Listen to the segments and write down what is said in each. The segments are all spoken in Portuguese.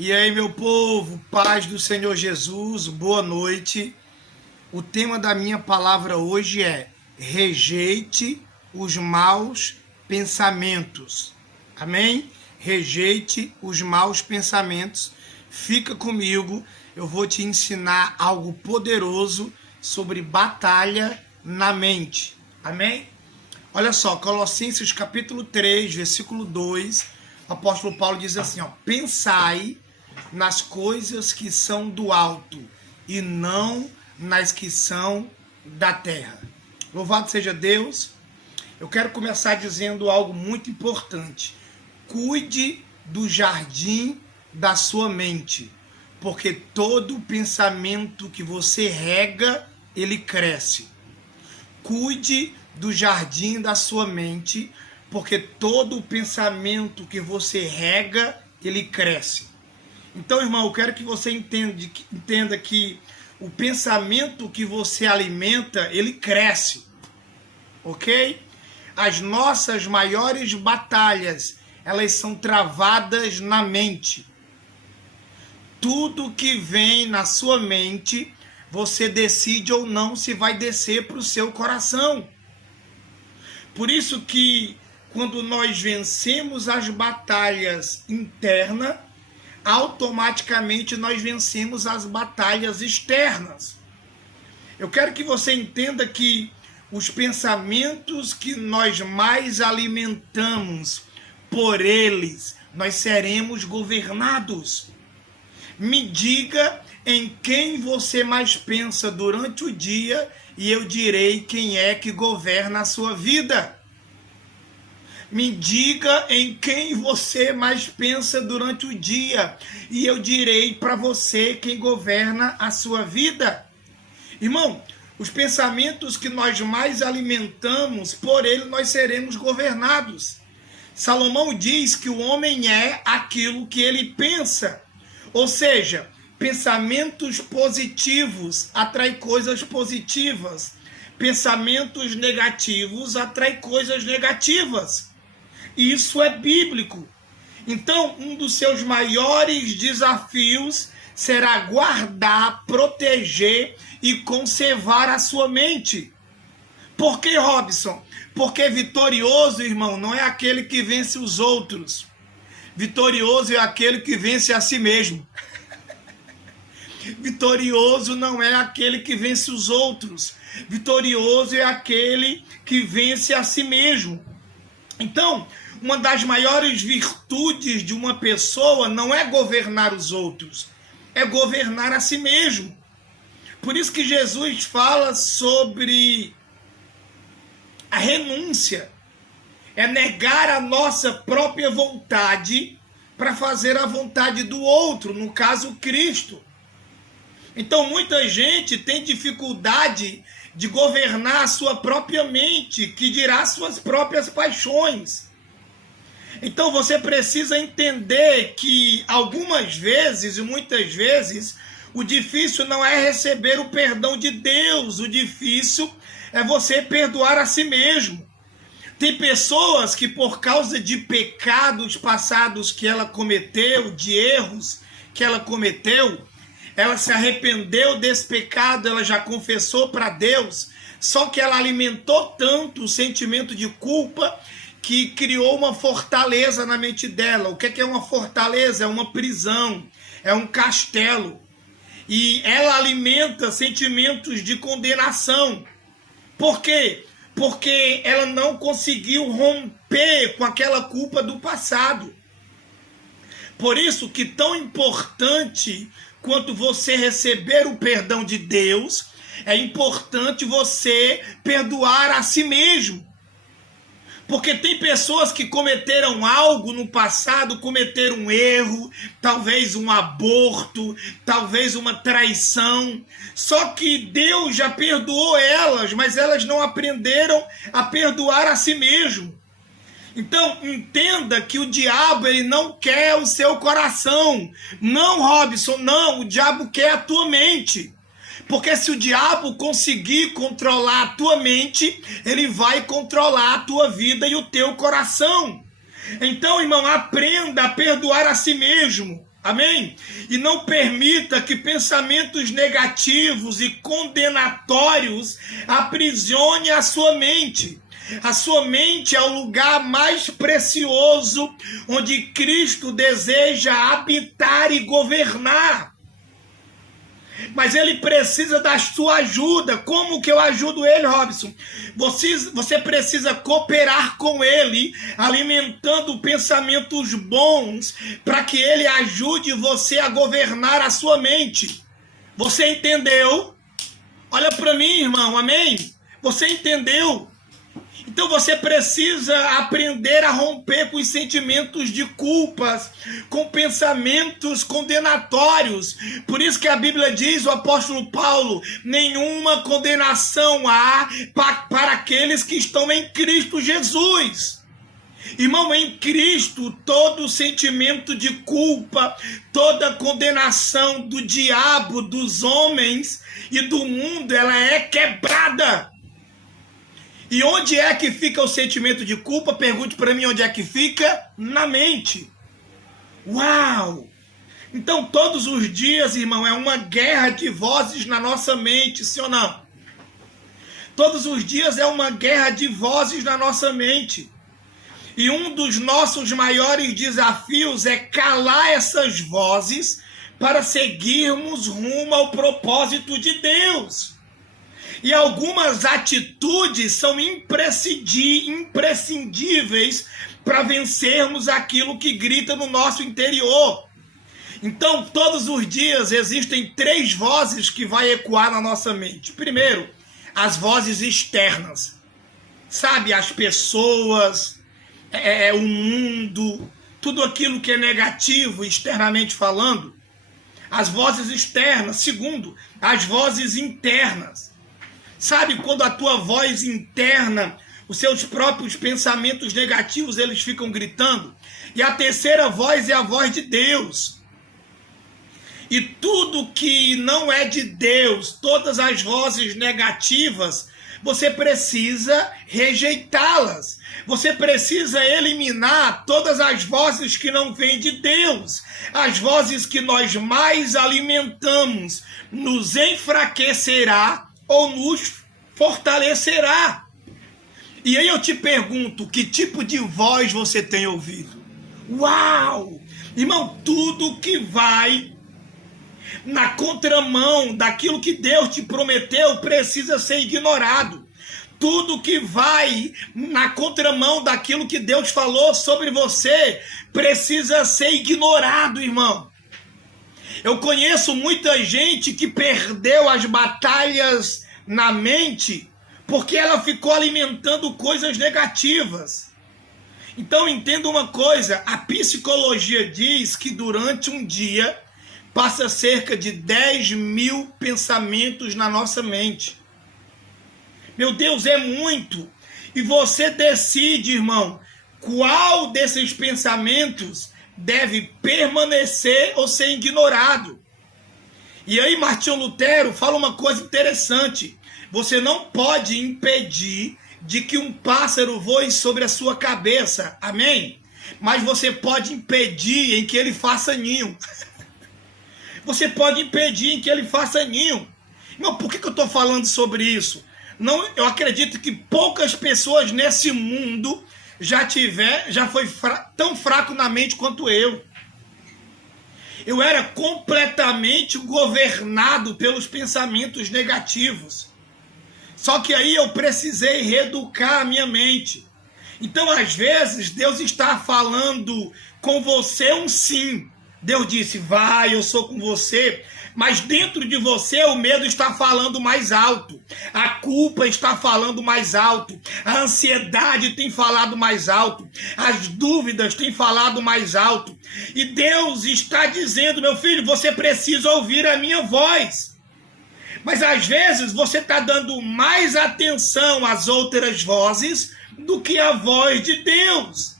E aí, meu povo, paz do Senhor Jesus, boa noite. O tema da minha palavra hoje é: rejeite os maus pensamentos. Amém? Rejeite os maus pensamentos. Fica comigo, eu vou te ensinar algo poderoso sobre batalha na mente. Amém? Olha só, Colossenses capítulo 3, versículo 2, o apóstolo Paulo diz assim, pensai nas coisas que são do alto e não nas que são da terra. Louvado seja Deus. Eu quero começar dizendo algo muito importante. Cuide do jardim da sua mente, porque todo pensamento que você rega, ele cresce. Cuide do jardim da sua mente, porque todo pensamento que você rega, ele cresce. Então, irmão, eu quero que você entenda que o pensamento que você alimenta, ele cresce, ok? As nossas maiores batalhas, elas são travadas na mente. Tudo que vem na sua mente, você decide ou não se vai descer para o seu coração. Por isso que quando nós vencemos as batalhas internas, automaticamente nós vencemos as batalhas externas. Eu quero que você entenda que os pensamentos que nós mais alimentamos, por eles nós seremos governados. Me diga em quem você mais pensa durante o dia e eu direi quem é que governa a sua vida. Me diga em quem você mais pensa durante o dia e eu direi para você quem governa a sua vida. Irmão, os pensamentos que nós mais alimentamos, por ele nós seremos governados. Salomão diz que o homem é aquilo que ele pensa. Ou seja, pensamentos positivos atraem coisas positivas. Pensamentos negativos atraem coisas negativas. Isso é bíblico. Então, um dos seus maiores desafios será guardar, proteger e conservar a sua mente. Por que, Robson? Porque vitorioso, irmão, não é aquele que vence os outros. Vitorioso é aquele que vence a si mesmo. Vitorioso não é aquele que vence os outros. Vitorioso é aquele que vence a si mesmo. Então, uma das maiores virtudes de uma pessoa não é governar os outros, é governar a si mesmo. Por isso que Jesus fala sobre a renúncia. É negar a nossa própria vontade para fazer a vontade do outro, no caso, Cristo. Então, muita gente tem dificuldade de governar a sua própria mente, que dirá suas próprias paixões. Então, você precisa entender que algumas vezes e muitas vezes o difícil não é receber o perdão de Deus, o difícil é você perdoar a si mesmo. Tem pessoas que por causa de pecados passados que ela cometeu, de erros que ela cometeu, ela se arrependeu desse pecado, ela já confessou para Deus, só que ela alimentou tanto o sentimento de culpa que criou uma fortaleza na mente dela. O que é uma fortaleza? É uma prisão, é um castelo. E ela alimenta sentimentos de condenação. Por quê? Porque ela não conseguiu romper com aquela culpa do passado. Por isso que tão importante quanto você receber o perdão de Deus, é importante você perdoar a si mesmo. Porque tem pessoas que cometeram algo no passado, cometeram um erro, talvez um aborto, talvez uma traição. Só que Deus já perdoou elas, mas elas não aprenderam a perdoar a si mesmo. Então, entenda que o diabo ele não quer o seu coração. Não, Robson, não. O diabo quer a tua mente. Porque se o diabo conseguir controlar a tua mente, ele vai controlar a tua vida e o teu coração. Então, irmão, aprenda a perdoar a si mesmo. Amém? E não permita que pensamentos negativos e condenatórios aprisione a sua mente. A sua mente é o lugar mais precioso onde Cristo deseja habitar e governar. Mas ele precisa da sua ajuda. Como que eu ajudo ele, Robson? Você precisa cooperar com ele, alimentando pensamentos bons, para que ele ajude você a governar a sua mente. Você entendeu? Olha para mim, irmão, amém? Você entendeu? Então você precisa aprender a romper com os sentimentos de culpas, com pensamentos condenatórios. Por isso que a Bíblia diz, o apóstolo Paulo, nenhuma condenação há para aqueles que estão em Cristo Jesus. Irmão, em Cristo, todo sentimento de culpa, toda condenação do diabo, dos homens e do mundo, ela é quebrada. E onde é que fica o sentimento de culpa? Pergunte para mim onde é que fica? Na mente. Uau! Então todos os dias, irmão, é uma guerra de vozes na nossa mente, sim ou não? Todos os dias é uma guerra de vozes na nossa mente. E um dos nossos maiores desafios é calar essas vozes para seguirmos rumo ao propósito de Deus. E algumas atitudes são imprescindíveis para vencermos aquilo que grita no nosso interior. Então, todos os dias existem 3 vozes que vai ecoar na nossa mente. Primeiro, as vozes externas. Sabe, as pessoas, o mundo, tudo aquilo que é negativo, externamente falando. As vozes externas. Segundo, as vozes internas. Sabe, quando a tua voz interna, os seus próprios pensamentos negativos, eles ficam gritando. E a terceira voz é a voz de Deus. E tudo que não é de Deus, todas as vozes negativas, você precisa rejeitá-las. Você precisa eliminar todas as vozes que não vêm de Deus. As vozes que nós mais alimentamos nos enfraquecerá ou nos fortalecerá. E aí eu te pergunto, que tipo de voz você tem ouvido? Uau! Irmão, tudo que vai na contramão daquilo que Deus te prometeu precisa ser ignorado. Tudo que vai na contramão daquilo que Deus falou sobre você precisa ser ignorado, irmão. Eu conheço muita gente que perdeu as batalhas na mente porque ela ficou alimentando coisas negativas. Então entenda uma coisa, a psicologia diz que durante um dia passa cerca de 10.000 pensamentos na nossa mente. Meu Deus, é muito. E você decide, irmão, qual desses pensamentos deve permanecer ou ser ignorado. E aí Martinho Lutero fala uma coisa interessante. Você não pode impedir de que um pássaro voe sobre a sua cabeça, amém? Mas você pode impedir em que ele faça ninho. Você pode impedir em que ele faça ninho. Irmão, por que eu estou falando sobre isso? Não, eu acredito que poucas pessoas nesse mundo já foi tão fraco na mente quanto eu. Eu era completamente governado pelos pensamentos negativos. Só que aí eu precisei reeducar a minha mente. Então, às vezes, Deus está falando com você um sim. Deus disse, vai, eu sou com você. Mas dentro de você o medo está falando mais alto. A culpa está falando mais alto. A ansiedade tem falado mais alto. As dúvidas têm falado mais alto. E Deus está dizendo, meu filho, você precisa ouvir a minha voz. Mas às vezes você está dando mais atenção às outras vozes do que à voz de Deus.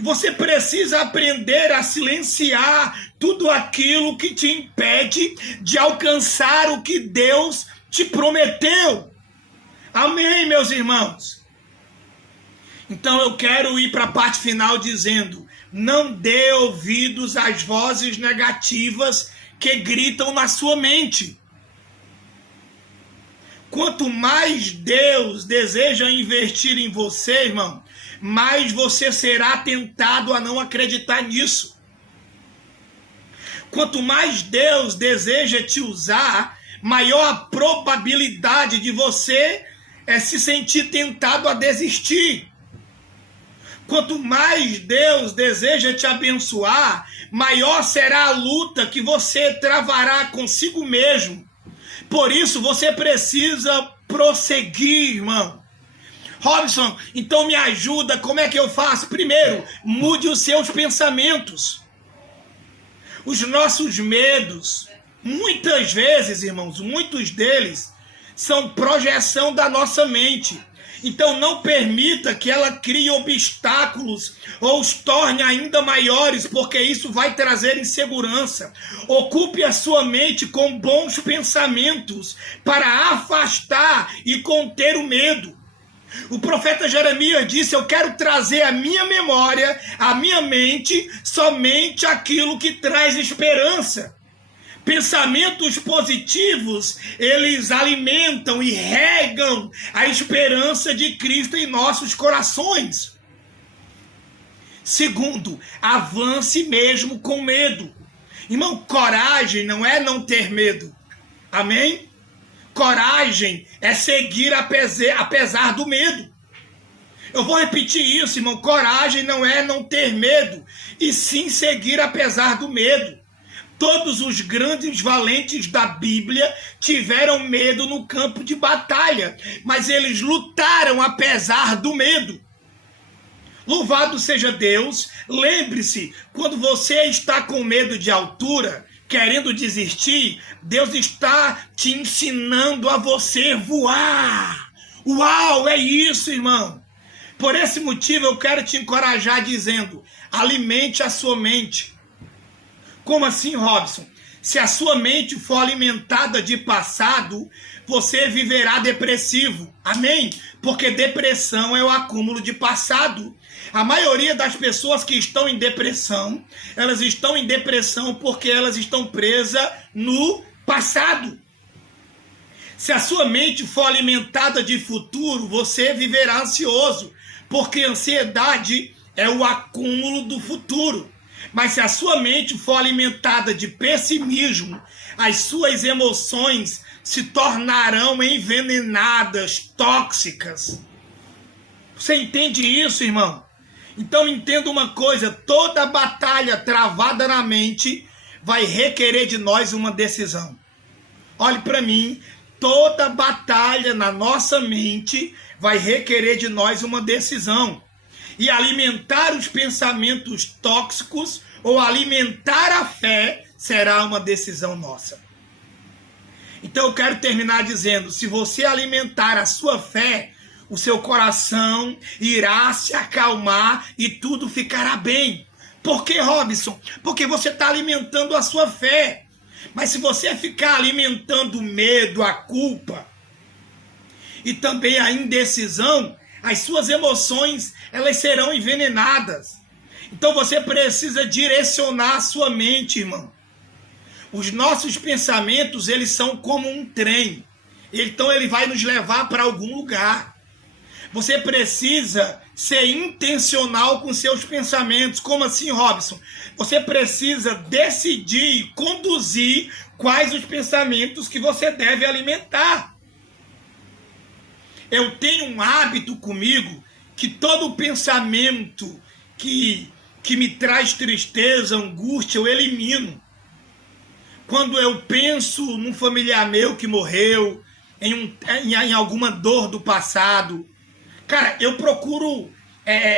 Você precisa aprender a silenciar tudo aquilo que te impede de alcançar o que Deus te prometeu. Amém, meus irmãos? Então eu quero ir para a parte final dizendo: não dê ouvidos às vozes negativas que gritam na sua mente. Quanto mais Deus deseja investir em você, irmão, mais você será tentado a não acreditar nisso. Quanto mais Deus deseja te usar, maior a probabilidade de você se sentir tentado a desistir. Quanto mais Deus deseja te abençoar, maior será a luta que você travará consigo mesmo. Por isso você precisa prosseguir, irmão. Robson, então me ajuda, como é que eu faço? Primeiro, mude os seus pensamentos. Os nossos medos, muitas vezes, irmãos, muitos deles são projeção da nossa mente. Então não permita que ela crie obstáculos ou os torne ainda maiores, porque isso vai trazer insegurança. Ocupe a sua mente com bons pensamentos para afastar e conter o medo. O profeta Jeremias disse: eu quero trazer à minha memória, à minha mente, somente aquilo que traz esperança. Pensamentos positivos, eles alimentam e regam a esperança de Cristo em nossos corações. Segundo, avance mesmo com medo. Irmão, coragem não é não ter medo. Amém? Coragem é seguir apesar do medo. Eu vou repetir isso, irmão. Coragem não é não ter medo, e sim seguir apesar do medo. Todos os grandes valentes da Bíblia tiveram medo no campo de batalha, mas eles lutaram apesar do medo. Louvado seja Deus. Lembre-se, quando você está com medo de altura, querendo desistir, Deus está te ensinando a você voar. Uau, é isso, irmão. Por esse motivo eu quero te encorajar dizendo: alimente a sua mente. Como assim, Robson? Se a sua mente for alimentada de passado, você viverá depressivo. Amém? Porque depressão é o acúmulo de passado. A maioria das pessoas que estão em depressão, elas estão em depressão porque elas estão presas no passado. Se a sua mente for alimentada de futuro, você viverá ansioso, porque ansiedade é o acúmulo do futuro. Mas se a sua mente for alimentada de pessimismo, as suas emoções se tornarão envenenadas, tóxicas. Você entende isso, irmão? Então entenda uma coisa: toda batalha travada na mente vai requerer de nós uma decisão. Olhe para mim, toda batalha na nossa mente vai requerer de nós uma decisão. E alimentar os pensamentos tóxicos ou alimentar a fé será uma decisão nossa. Então eu quero terminar dizendo: se você alimentar a sua fé, o seu coração irá se acalmar e tudo ficará bem. Por que, Robson? Porque você está alimentando a sua fé. Mas se você ficar alimentando o medo, a culpa e também a indecisão, as suas emoções, elas serão envenenadas. Então você precisa direcionar a sua mente, irmão. Os nossos pensamentos, eles são como um trem. Então ele vai nos levar para algum lugar. Você precisa ser intencional com seus pensamentos. Como assim, Robson? Você precisa decidir e conduzir quais os pensamentos que você deve alimentar. Eu tenho um hábito comigo que todo pensamento que me traz tristeza, angústia, eu elimino. Quando eu penso num familiar meu que morreu, em alguma dor do passado, cara, eu procuro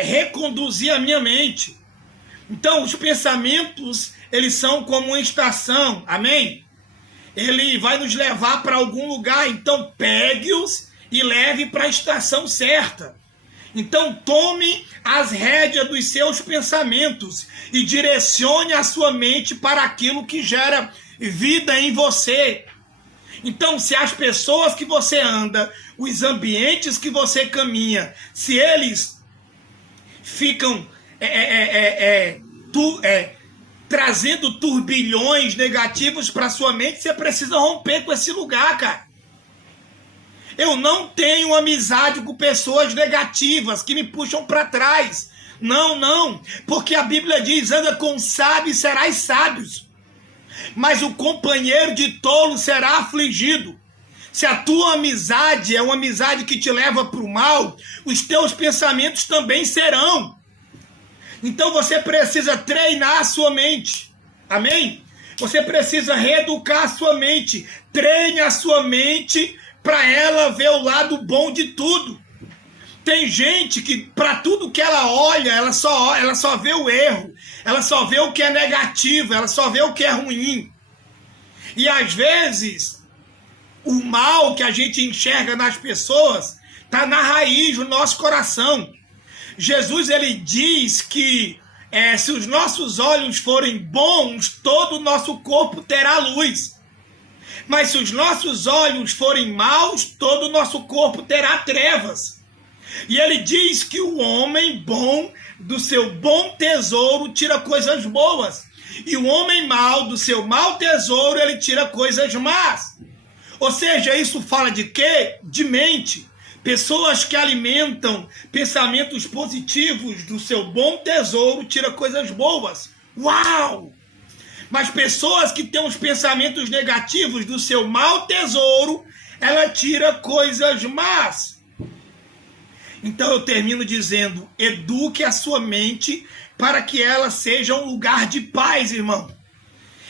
reconduzir a minha mente. Então, os pensamentos, eles são como uma estação, amém? Ele vai nos levar para algum lugar, então pegue-os e leve para a estação certa. Então tome as rédeas dos seus pensamentos e direcione a sua mente para aquilo que gera vida em você. Então, se as pessoas que você anda, os ambientes que você caminha, se eles ficam trazendo turbilhões negativos para sua mente, você precisa romper com esse lugar, cara. Eu não tenho amizade com pessoas negativas que me puxam para trás. Não, porque a Bíblia diz, anda com sábios e serás sábios. Mas o companheiro de tolo será afligido. Se a tua amizade é uma amizade que te leva para o mal, os teus pensamentos também serão. Então você precisa treinar a sua mente. Amém? Você precisa reeducar a sua mente. Treine a sua mente para ela ver o lado bom de tudo. Tem gente que, para tudo que ela olha, ela só vê o erro. Ela só vê o que é negativo, ela só vê o que é ruim. E às vezes, o mal que a gente enxerga nas pessoas está na raiz do nosso coração. Jesus, ele diz que se os nossos olhos forem bons, todo o nosso corpo terá luz. Mas se os nossos olhos forem maus, todo o nosso corpo terá trevas. E ele diz que o homem bom, do seu bom tesouro, tira coisas boas. E o homem mau, do seu mau tesouro, ele tira coisas más. Ou seja, isso fala de quê? De mente. Pessoas que alimentam pensamentos positivos do seu bom tesouro, tira coisas boas. Uau! Mas pessoas que têm os pensamentos negativos do seu mau tesouro, ela tira coisas más. Então eu termino dizendo, eduque a sua mente para que ela seja um lugar de paz, irmão.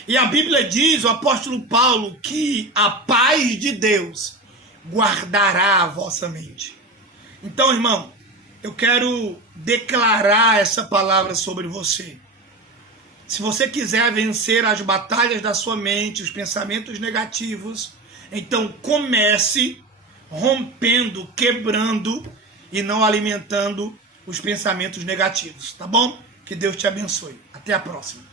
E a Bíblia diz, o apóstolo Paulo, que a paz de Deus guardará a vossa mente. Então, irmão, eu quero declarar essa palavra sobre você. Se você quiser vencer as batalhas da sua mente, os pensamentos negativos, então comece rompendo, quebrando e não alimentando os pensamentos negativos, tá bom? Que Deus te abençoe. Até a próxima.